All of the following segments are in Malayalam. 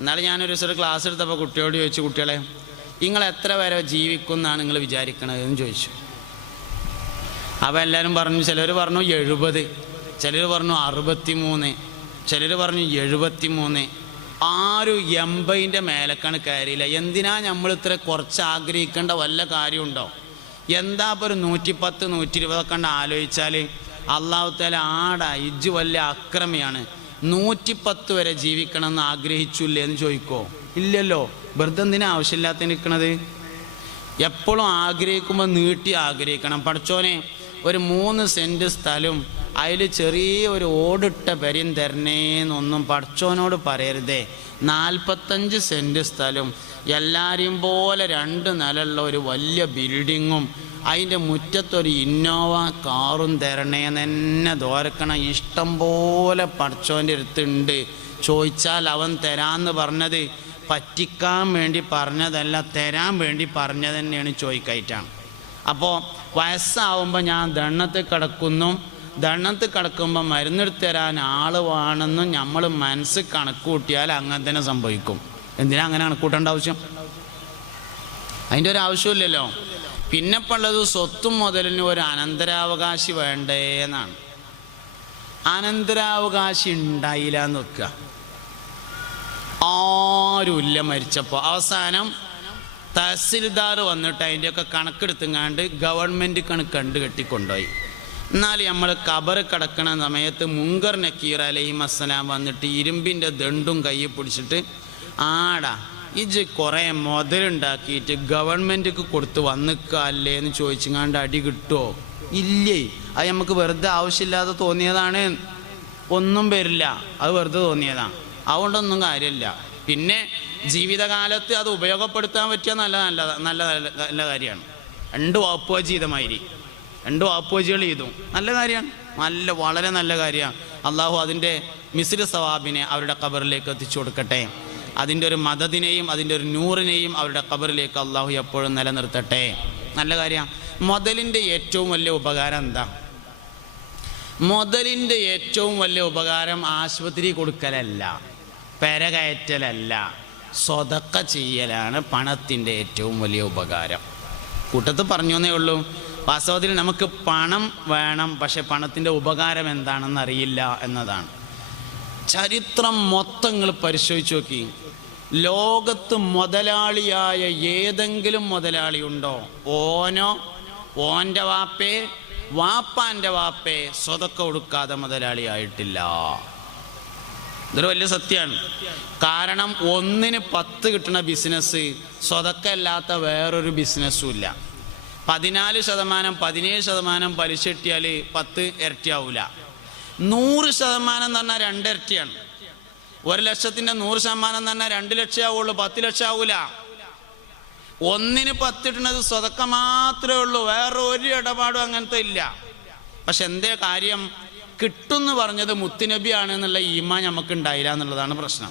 എന്നാലും ഞാനൊരു ദിവസം ക്ലാസ് എടുത്തപ്പോൾ കുട്ടിയോട് ചോദിച്ചു, കുട്ടികളെ നിങ്ങൾ എത്ര വരെ ജീവിക്കും എന്നാണ് നിങ്ങൾ വിചാരിക്കണത് എന്ന് ചോദിച്ചു. അപ്പോൾ എല്ലാവരും പറഞ്ഞു, ചിലർ പറഞ്ഞു 70, ചിലർ പറഞ്ഞു 63, ചിലർ പറഞ്ഞു 73. ആരും 80ൻ്റെ മേലക്കാണ് കയറിയില്ല. എന്തിനാ നമ്മൾ ഇത്ര കുറച്ച് ആഗ്രഹിക്കേണ്ട വല്ല കാര്യമുണ്ടോ? എന്താ ഇപ്പോൾ ഒരു 110, 120 കണ്ട് ആലോചിച്ചാൽ അള്ളാഹു തആല ഇജ്ജ് വലിയ അക്രമിയാണ്, 110 വരെ ജീവിക്കണമെന്ന് ആഗ്രഹിച്ചില്ലേ എന്ന് ചോദിക്കോ? ഇല്ലല്ലോ. വെറുതെ എന്തിനാ ആവശ്യമില്ലാത്ത നിൽക്കണത്? എപ്പോഴും ആഗ്രഹിക്കുമ്പോൾ നീട്ടി ആഗ്രഹിക്കണം. പഠിച്ചോനെ ഒരു 3 സെൻറ്റ് സ്ഥലവും അതിൽ ചെറിയ ഒരു ഓടിട്ട പെരയും തരണേന്നൊന്നും പഠിച്ചോനോട് പറയരുതേ. 45 സെൻറ്റ് സ്ഥലവും എല്ലാവരെയും പോലെ 2 നിലയുള്ള ഒരു വലിയ ബിൽഡിങ്ങും അതിൻ്റെ മുറ്റത്തൊരു ഇന്നോവ കാറും തരണേന്ന് തന്നെ ദോരക്കണം. ഇഷ്ടം പോലെ പഠിച്ചോൻ്റെ അടുത്തുണ്ട്. ചോദിച്ചാൽ അവൻ തരാമെന്ന് പറഞ്ഞത് പറ്റിക്കാൻ വേണ്ടി പറഞ്ഞതല്ല, തരാൻ വേണ്ടി പറഞ്ഞത് തന്നെയാണ്, ചോദിക്കായിട്ടാണ്. അപ്പോൾ വയസ്സാവുമ്പോൾ ഞാൻ ദണ്ണത്തിൽ കിടക്കുന്നു, ദണ്ണത്തിൽ കിടക്കുമ്പോൾ മരുന്നെടുത്ത് തരാൻ ആൾ വേണമെന്നും നമ്മൾ മനസ്സ് കണക്ക് കൂട്ടിയാൽ അങ്ങനെ തന്നെ സംഭവിക്കും. എന്തിനാ അങ്ങനെ കണക്ക് കൂട്ടേണ്ട ആവശ്യം? അതിൻ്റെ ഒരു ആവശ്യമില്ലല്ലോ. പിന്നെ ഉള്ളത് സ്വത്തും മുതലിനും ഒരു അനന്തരാവകാശി വേണ്ടേ എന്നാണ്. അനന്തരാവകാശി ഉണ്ടായില്ല എന്ന് വെക്കുക, ആരുമില്ല മരിച്ചപ്പോൾ. അവസാനം തഹസിൽദാർ വന്നിട്ട് അതിൻ്റെയൊക്കെ കണക്കെടുത്തുങ്ങാണ്ട് ഗവൺമെൻറ് കണ്ട് കെട്ടിക്കൊണ്ടുപോയി. എന്നാൽ നമ്മൾ ഖബർ കിടക്കണ സമയത്ത് മുങ്കർ നക്കീർ അലൈഹിസ്സലാം വന്നിട്ട് ഇരുമ്പിൻ്റെ ദണ്ടും കയ്യിൽ പിടിച്ചിട്ട്, ആടാ ഇജ് കുറേ മുതലുണ്ടാക്കിയിട്ട് ഗവൺമെൻറ്റിക്ക് കൊടുത്ത് വന്നിക്കല്ലേ എന്ന് ചോദിച്ചങ്ങാണ്ട് അടി കിട്ടുമോ? ഇല്ലേ. അത് നമുക്ക് വെറുതെ ആവശ്യമില്ലാതെ തോന്നിയതാണ്, ഒന്നും വരില്ല, അത് വെറുതെ തോന്നിയതാണ്, അതുകൊണ്ടൊന്നും കാര്യമില്ല. പിന്നെ ജീവിതകാലത്ത് അത് ഉപയോഗപ്പെടുത്താൻ പറ്റിയ നല്ല നല്ല നല്ല നല്ല കാര്യമാണ്. 2 വകുപ്പ് ചെയ്തമാതിരി 2 വകുപ്പ് ചെയ്തു, നല്ല കാര്യമാണ്, വളരെ നല്ല കാര്യമാണ്. അള്ളാഹു അതിൻ്റെ മിസ്രി സവാബിനെ അവരുടെ ഖബറിലേക്ക് എത്തിച്ചു കൊടുക്കട്ടെ. അതിൻ്റെ ഒരു മദദിനെയും അതിൻ്റെ ഒരു നൂറിനെയും അവരുടെ ഖബറിലേക്ക് അള്ളാഹു എപ്പോഴും നിലനിർത്തട്ടെ. നല്ല കാര്യമാണ്. മുതലിൻ്റെ ഏറ്റവും വലിയ ഉപകാരം എന്താ? മുതലിൻ്റെ ഏറ്റവും വലിയ ഉപകാരം ആശുപത്രി കൊടുക്കലല്ല, പെരകയറ്റലല്ല, സ്വതക്ക ചെയ്യലാണ് പണത്തിൻ്റെ ഏറ്റവും വലിയ ഉപകാരം. കൂട്ടത്ത് പറഞ്ഞു എന്നേ ഉള്ളൂ. വാസ്തവത്തിൽ നമുക്ക് പണം വേണം, പക്ഷെ പണത്തിൻ്റെ ഉപകാരം എന്താണെന്ന് അറിയില്ല എന്നതാണ്. ചരിത്രം മൊത്തം നിങ്ങൾ പരിശോധിച്ച് നോക്കി. ലോകത്ത് മുതലാളിയായ ഏതെങ്കിലും മുതലാളി ഉണ്ടോ? ഓനോ ഓൻ്റെ വാപ്പേ വാപ്പാൻ്റെ വാപ്പേ സ്വതക്ക കൊടുക്കാതെ മുതലാളിയായിട്ടില്ല. ഇതൊരു വലിയ സത്യമാണ്. കാരണം 1ന് 10 കിട്ടുന്ന ബിസിനസ് സ്വതക്ക അല്ലാത്ത വേറൊരു ബിസിനസ്സും ഇല്ല. 14%, 17% പലിശ കിട്ടിയാൽ 10 ഇരട്ടിയാവില്ല. 100% എന്ന് പറഞ്ഞാൽ 2 ഇരട്ടിയാണ്. 1 ലക്ഷത്തിൻ്റെ 100% എന്ന് പറഞ്ഞാൽ 2 ലക്ഷം ആവുള്ളൂ, 10 ലക്ഷം ആവൂല. 1ന് 10 ഇട്ടുന്നത് സ്വതക്ക മാത്രമേ ഉള്ളൂ, വേറെ ഒരു ഇടപാടും അങ്ങനത്തെ ഇല്ല. പക്ഷെ എന്തേ കാര്യം? കിട്ടുമെന്ന് പറഞ്ഞത് മുത്തുനബിയാണ് എന്നുള്ള ഈമാൻ നമുക്ക് ഉണ്ടായില്ല എന്നുള്ളതാണ് പ്രശ്നം.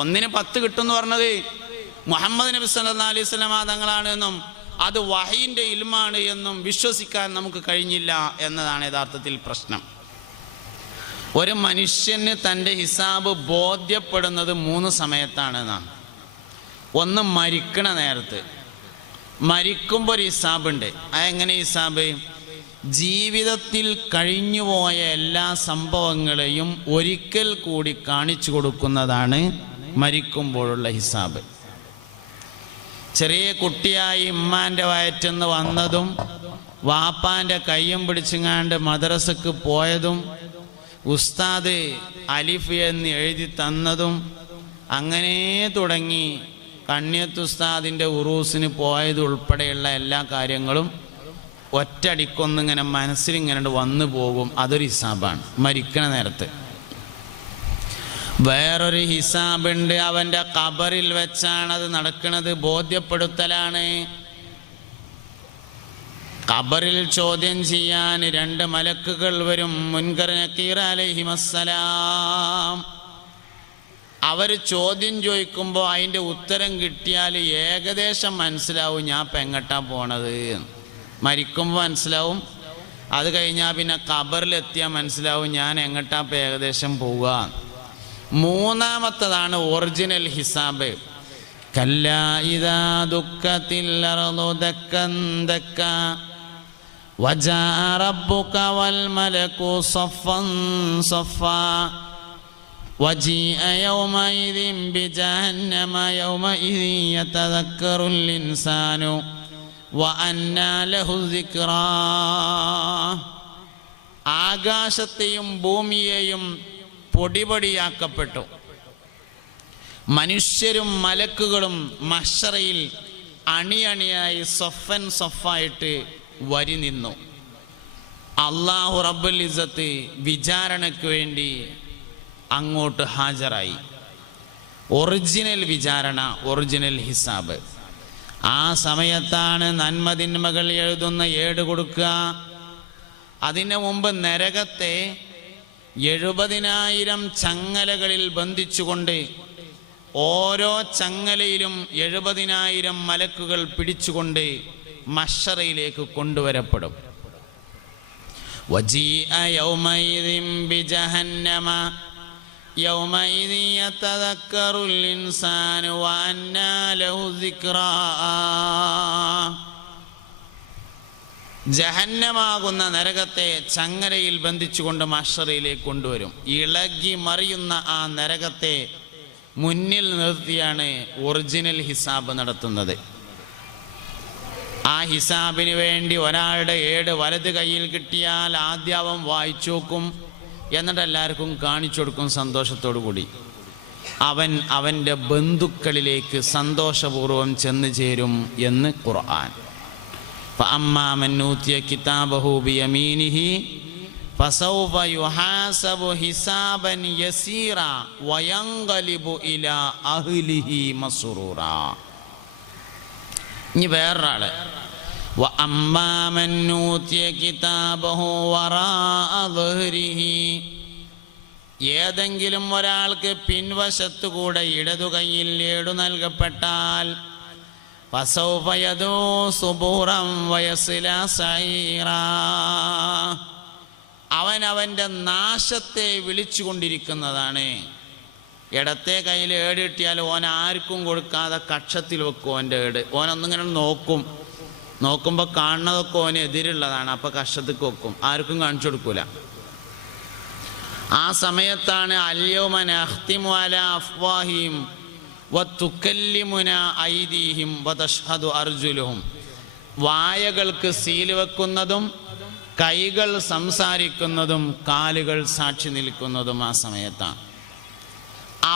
1ന് 10 കിട്ടുമെന്ന് പറഞ്ഞത് മുഹമ്മദ് നബി സല്ലല്ലാഹു അലൈഹി വസല്ലം തങ്ങളാണ് എന്നും അത് വഹയിൻ്റെ ഇൽമാണ് എന്നും വിശ്വസിക്കാൻ നമുക്ക് കഴിഞ്ഞില്ല എന്നതാണ് യഥാർത്ഥത്തിൽ പ്രശ്നം. ഒരു മനുഷ്യന് തൻ്റെ ഹിസാബ് ബോധ്യപ്പെടുന്നത് 3 സമയത്താണെന്നാണ്. ഒന്ന് മരിക്കണ നേരത്ത്. മരിക്കുമ്പോൾ ഒരു ഹിസാബുണ്ട്. അതെങ്ങനെ ഹിസാബ്? ജീവിതത്തിൽ കഴിഞ്ഞുപോയ എല്ലാ സംഭവങ്ങളെയും ഒരിക്കൽ കൂടി കാണിച്ചു കൊടുക്കുന്നതാണ് മരിക്കുമ്പോഴുള്ള ഹിസാബ്. ചെറിയ കുട്ടിയായി ഉമ്മാൻ്റെ വയറ്റിന്ന് വന്നതും വാപ്പാൻ്റെ കയ്യും പിടിച്ചുങ്ങാണ്ട് മദ്രസക്ക് പോയതും ഉസ്താദ് അലിഫ് എന്ന് എഴുതി തന്നതും അങ്ങനെ തുടങ്ങി കണ്ണിയത്ത് ഉസ്താദിൻ്റെ ഉറൂസിന് പോയത് ഉൾപ്പെടെയുള്ള എല്ലാ കാര്യങ്ങളും ഒറ്റടിക്കൊന്നിങ്ങനെ മനസ്സിലിങ്ങനെ വന്നു പോകും. അതൊരു ഹിസാബാണ് മരിക്കണ നേരത്ത്. വേറൊരു ഹിസാബുണ്ട്, അവൻ്റെ ഖബറിൽ വെച്ചാണ് അത് നടക്കുന്നത്, ബോധ്യപ്പെടുത്തലാണ്. ഖബറിൽ ചോദ്യം ചെയ്യാൻ 2 മലക്കുകൾ വരും, മുൻകർ നക്കീർ അലൈഹിമസ്സലാം. അവർ ചോദ്യം ചോദിക്കുമ്പോൾ അതിൻ്റെ ഉത്തരം കിട്ടിയാൽ ഏകദേശം മനസ്സിലാവും ഞാൻ ഇപ്പം എങ്ങോട്ടാ പോണത്. മരിക്കുമ്പോൾ മനസ്സിലാവും, അത് കഴിഞ്ഞാൽ പിന്നെ ഖബറിലെത്തിയാൽ മനസ്സിലാവും ഞാൻ എങ്ങോട്ടാ ഇപ്പം ഏകദേശം പോവുക. മൂന്നാമത്തതാണ് ഒറിജിനൽ ഹിസാബ്. കല്ലാ ഇദാ ദുക്കത്തിൽ അർളു ദക്കൻ ദക്ക വജാഅ റബ്ബുക വൽ മലകു സഫൻ സഫാ വജീഅ യൗമഇദിൻ ബിജഹന്നമ യൗമഇദിൻ യതദക്കറുൽ ഇൻസാനു വഅന്നാ ലഹു സിക്റാ. ആകാശത്തെയും ഭൂമിയെയും പൊടിപൊടിയാക്കപ്പെട്ടു. മനുഷ്യരും മലക്കുകളും മഹ്ശറയിൽ അണിയണിയായി സഫൻ സഫായിട്ട് വരി നിന്നു. അല്ലാഹു റബ്ബുൽ ഇസ്സത്ത് വിചാരണയ്ക്ക് വേണ്ടി അങ്ങോട്ട് ഹാജരായി. ഒറിജിനൽ വിചാരണ, ഒറിജിനൽ ഹിസാബ്. ആ സമയത്താണ് നന്മതിന്മകൾ എഴുതുന്ന ഏട് കൊടുക്കുക. അതിനു മുമ്പ് നരകത്തെ 70,000 ചങ്ങലകളിൽ ബന്ധിച്ചുകൊണ്ട് ഓരോ ചങ്ങലയിലും 70,000 മലക്കുകൾ പിടിച്ചുകൊണ്ട് മഹ്ശറയിലേക്ക് കൊണ്ടുവരപ്പെടും. വജീഅ യൗമഇദിൻ ബിജഹന്നമ യൗമഇദിൻ യതദക്കറുൽ ഇൻസാനു വഅന്നാ ലഹു സിക്റാ. ജഹന്നമാകുന്ന നരകത്തെ ചങ്ങലയിൽ ബന്ധിച്ചുകൊണ്ട് മഹ്ശറയിലേക്ക് കൊണ്ടുവരും. ഇളകി മറിയുന്ന ആ നരകത്തെ മുന്നിൽ നിർത്തിയാണ് ഒറിജിനൽ ഹിസാബ് നടത്തുന്നത്. ആ ഹിസാബിന് വേണ്ടി ഒരാളുടെ ഏട് വലത് കയ്യിൽ കിട്ടിയാൽ ആദ്യം അവൻ വായിച്ചു നോക്കും, എന്നിട്ട് എല്ലാവർക്കും കാണിച്ചു കൊടുക്കും സന്തോഷത്തോടു കൂടി. അവൻ അവൻ്റെ ബന്ധുക്കളിലേക്ക് സന്തോഷപൂർവം ചെന്ന് ചേരും എന്ന് ഖുർആൻ. فأما من أوتي كتابه بيمينه فسوف يحاسب حسابا يسيرا وينقلب إلى أهله مسرورا. ഇനി വേറൊരാള് وأما من أوتي كتابه وراء ظهره. ഏതെങ്കിലും ഒരാൾക്ക് പിൻവശത്തുകൂടെ ഇടതു കൈയിൽ ഏടു നൽകപ്പെട്ടാൽ فسوف يدعو ثبورا ويصلى سعيرا. അവൻ അവൻ്റെ നാശത്തെ വിളിച്ചുകൊണ്ടിരിക്കുന്നതാണ്. ഇടത്തെ കയ്യിൽ ഏട് കിട്ടിയാൽ ഓൻ ആർക്കും കൊടുക്കാതെ കക്ഷത്തിൽ വെക്കും. ഓൻ്റെ ഏട് ഓനൊന്നിങ്ങനെ നോക്കുമ്പോൾ കാണുന്നതൊക്കെ ഓന് എതിരുള്ളതാണ്. അപ്പോൾ കക്ഷത്തേക്ക് വെക്കും, ആർക്കും കാണിച്ചു കൊടുക്കൂല. ആ സമയത്താണ് അൽയൗമ നഖ്തിമു അലാ അഫ്വാഹിഹിം വതുകല്ലിമുനാ ഐദീഹിം വതഷ്ഹദു അർജുലുഹും. വായകൾക്ക് സീൽ വെക്കുന്നതും കൈകൾ സംസാരിക്കുന്നതും കാലുകൾ സാക്ഷി നിൽക്കുന്നതും ആ സമയത്താണ്.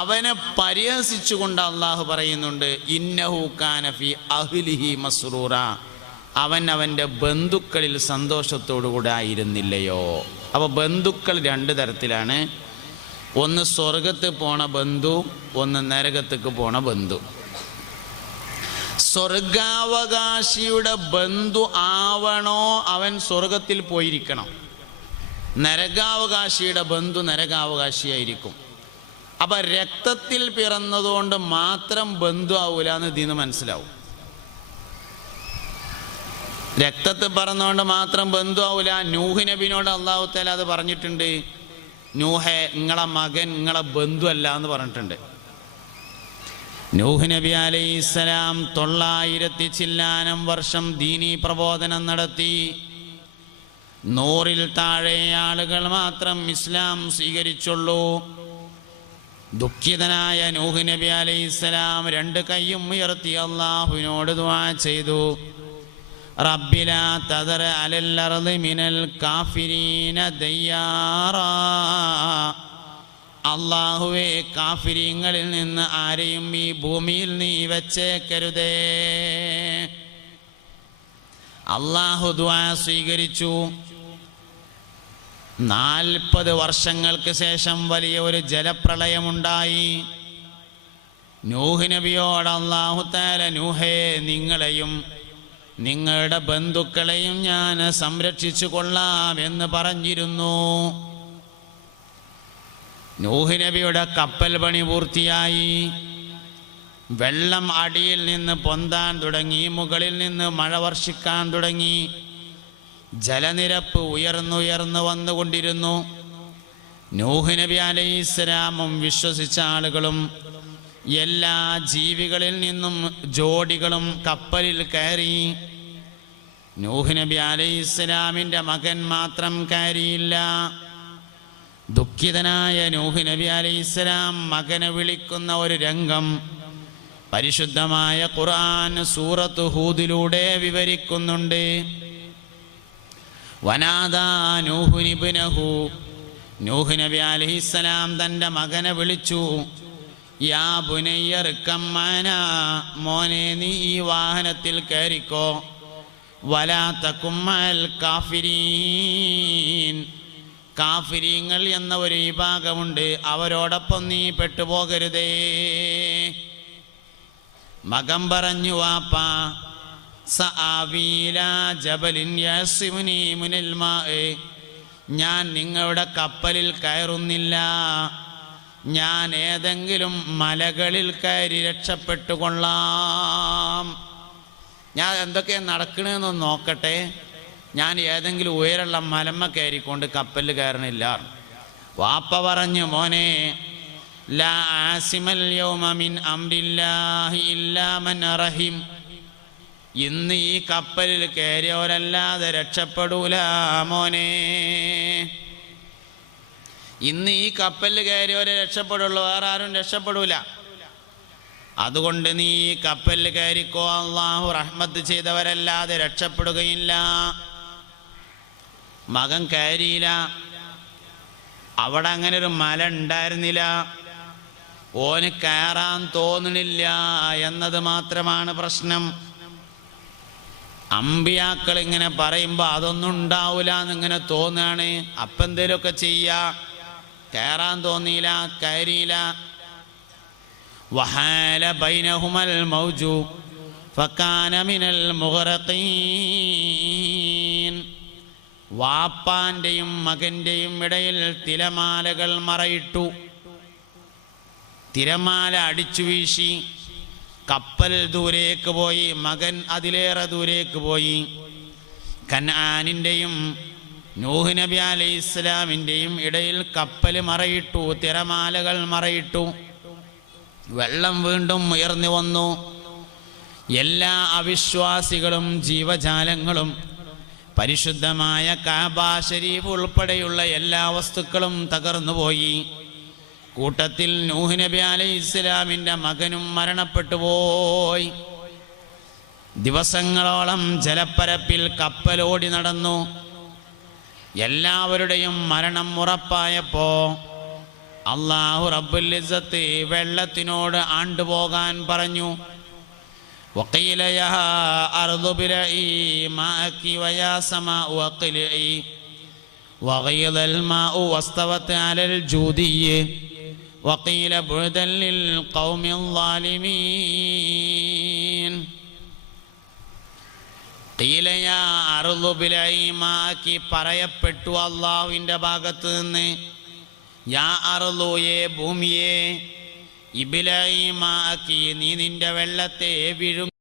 അവനെ പരിഹസിച്ചുകൊണ്ട് അള്ളാഹു പറയുന്നുണ്ട്, ഇന്നഹു കാന ഫീ അഹ്ലിഹി മസ്റൂറ. അവൻ അവൻ്റെ ബന്ധുക്കളിൽ സന്തോഷത്തോടുകൂടെ ആയിരുന്നില്ലയോ. അപ്പോൾ ബന്ധുക്കൾ 2 തരത്തിലാണ്. ഒന്ന് സ്വർഗത്ത് പോണ ബന്ധു, ഒന്ന് നരകത്തേക്ക് പോണ ബന്ധു. സ്വർഗാവകാശിയുടെ ബന്ധു ആവണോ അവൻ സ്വർഗത്തിൽ പോയിരിക്കണം. നരകാവകാശിയുടെ ബന്ധു നരകാവകാശിയായിരിക്കും. അപ്പം രക്തത്തിൽ പിറന്നതുകൊണ്ട് മാത്രം ബന്ധു ആവൂല എന്ന് ഇതിന് മനസ്സിലാവും. രക്തത്തിൽ പിറന്നുകൊണ്ട് മാത്രം ബന്ധു ആവൂല. നൂഹ് നബിനോട് അള്ളാഹു തആല അത് പറഞ്ഞിട്ടുണ്ട്. നൂഹേ, നിങ്ങളെ മകൻ നിങ്ങളെ ബന്ധു അല്ല എന്ന് പറഞ്ഞിട്ടുണ്ട്. നൂഹ് നബി അലൈഹിസ്സലാം 900 ചില്ലാനം വർഷം ദീനീ പ്രബോധനം നടത്തി. 100-ൽ താഴെ ആളുകൾ മാത്രം ഇസ്ലാം സ്വീകരിച്ചുള്ളൂ. ദുഃഖിതനായ നൂഹ് നബി അലൈഹിസ്സലാം 2 കൈയും ഉയർത്തി അല്ലാഹുവിനോട് ദുആ ചെയ്തു. റബ്ബി ലാ തദർ അലൽ അർളി മിനൽ കാഫിരീന ദയ്യാറാ. അല്ലാഹുവേ, കാഫിരീങ്ങളിൽ നിന്ന് ആരെയും ഈ ഭൂമിയിൽ നീ വെച്ചേക്കരുതേ. അല്ലാഹു ദുആ സ്വീകരിച്ചു. 40 വർഷങ്ങൾക്ക് ശേഷം വലിയ ഒരു ജലപ്രളയമുണ്ടായി. നൂഹ് നബിയോട് അല്ലാഹു തആല, നൂഹേ, നിങ്ങളെയും നിങ്ങളുടെ ബന്ധുക്കളെയും ഞാൻ സംരക്ഷിച്ചു കൊള്ളാം എന്ന് പറഞ്ഞിരുന്നു. നൂഹ് നബിയുടെ കപ്പൽ പണി പൂർത്തിയായി. വെള്ളം അടിയിൽ നിന്ന് പൊന്താൻ തുടങ്ങി, മുകളിൽ നിന്ന് മഴ വർഷിക്കാൻ തുടങ്ങി. ജലനിരപ്പ് ഉയർന്നുയർന്നു വന്നുകൊണ്ടിരുന്നു. നൂഹ് നബി അലൈഹിസ്സലാമും വിശ്വസിച്ച ആളുകളും എല്ലാ ജീവികളിൽ നിന്നും ജോഡികളും കപ്പലിൽ കയറി. നൂഹ് നബി അലൈഹിസ്സലാമിൻ്റെ മകൻ മാത്രം കയറിയില്ല. ദുഃഖിതനായ നൂഹ് നബി അലൈഹിസ്സലാം മകനെ വിളിക്കുന്ന ഒരു രംഗം പരിശുദ്ധമായ ഖുർആൻ സൂറത്ത് ഹൂദിലൂടെ വിവരിക്കുന്നുണ്ട്. വനാദാ നൂഹു ഇബ്നഹു, നൂഹ് നബി അലൈഹിസ്സലാം തൻ്റെ മകനെ വിളിച്ചു. യാ ബുനയ്യ ഇർകം മഅനാ, മോനെ നീ ഈ വാഹനത്തിൽ കയറിക്കോ. വലാ തകും മഅൽ കാഫിരീൻ, കാഫിരീങ്ങൾ എന്ന ഒരു വിഭാഗമുണ്ട്, അവരോടൊപ്പം നീ പെട്ടുപോകരുതേ. മകൻ പറഞ്ഞു, വാപ്പാ സആവീ ഇലാ ജബലിൻ യഅസിമുനീ മിനൽ മാഇ, ഞാൻ നിങ്ങളുടെ കപ്പലിൽ കയറുന്നില്ല, ഞാൻ ഏതെങ്കിലും മലകളിൽ കയറി രക്ഷപ്പെട്ടുകൊള്ളാം. ഞാൻ എന്തൊക്കെയാണ് നടക്കണമെന്ന് നോക്കട്ടെ, ഞാൻ ഏതെങ്കിലും ഉയരമുള്ള മലമ്മ കയറിക്കൊണ്ട് കപ്പലിൽ കയറണില്ല. വാപ്പ പറഞ്ഞു, മോനെ ലാ ആസിമൽ യൗമ മിൻ അംരില്ലാഹി ഇല്ലാ മൻ റഹിം, ഇന്ന് ഈ കപ്പലിൽ കയറിയവരല്ലാതെ രക്ഷപ്പെടൂല മോനെ. ഇന്ന് ഈ കപ്പലിൽ കയറിയവരെ രക്ഷപ്പെടുള്ളൂ, വേറെ ആരും രക്ഷപ്പെടൂല. അതുകൊണ്ട് നീ ഈ കപ്പലിൽ കയറിക്കോ, അള്ളാഹു റഹ്മത്ത് ചെയ്തവരല്ലാതെ രക്ഷപ്പെടുകയില്ല. മകൻ കയറിയില്ല. അവിടെ അങ്ങനെ ഒരു മല ഉണ്ടായിരുന്നില്ല. ഓന് കയറാൻ തോന്നണില്ല എന്നത് മാത്രമാണ് പ്രശ്നം. അമ്പിയാക്കൾ ഇങ്ങനെ പറയുമ്പോൾ അതൊന്നും ഉണ്ടാവില്ല എന്നിങ്ങനെ തോന്നുകയാണ്. അപ്പം എന്തേലുമൊക്കെ ചെയ്യാ. കയറാൻ തോന്നിയില്ല, കയറിയില്ല. വഹാല ബൈനഹുമൽ മൗജു ഫകാന മിനൽ മുഗ്റഖീൻ, വാപ്പാന്റെയും മകന്റെയും ഇടയിൽ തിരമാലകൾ മറയിട്ടു. തിരമാല അടിച്ചു വീശി. കപ്പൽ ദൂരേക്ക് പോയി, മകൻ അതിലേറെ ദൂരേക്ക് പോയി. കനാനിൻ്റെയും നൂഹ് നബി അലൈഹിസ്സലാമിൻ്റെയും ഇടയിൽ കപ്പൽ മറയിട്ടു, തിരമാലകൾ മറയിട്ടു. വെള്ളം വീണ്ടും ഉയർന്നു വന്നു. എല്ലാ അവിശ്വാസികളും ജീവജാലങ്ങളും പരിശുദ്ധമായ കഅബ ശരീഫ് ഉൾപ്പെടെയുള്ള എല്ലാ വസ്തുക്കളും തകർന്നുപോയി. കൂട്ടത്തിൽ നൂഹ് നബി അലൈഹിസ്സലാമിൻ്റെ മകനും മരണപ്പെട്ടു പോയി. ദിവസങ്ങളോളം ജലപ്പരപ്പിൽ കപ്പലോടി നടന്നു. എല്ലാവരുടെയും മരണം ഉറപ്പായപ്പോ അല്ലാഹു റബ്ബുൽ ഇസ്സത്ത് വെള്ളത്തിനോട് ആണ്ടുപോകാൻ പറഞ്ഞു. വഖീല യാ അർദു ബിലഈ മാഅകി വയാ സമാഉ വഖിലഈ വഗീദൽ മാഉ വസ്തവത് അലൽ ജൂദിയ്യ് വഖീല ബുഅദൻ ലിൽ ഖൗമിൽ ളാലിമീൻ. ഖീല യാ അർദു ബിലഈ മാഅകി, പറയപ്പെട്ടു അല്ലാഹുവിൻ്റെ ഭാഗത്ത് നിന്ന്, യാ അർളു, യേ ഭൂമിയെ, ഇബ്ലഈ മാഅകി, നീ നിന്റെ വെള്ളത്തെ വിഴുങ്ങ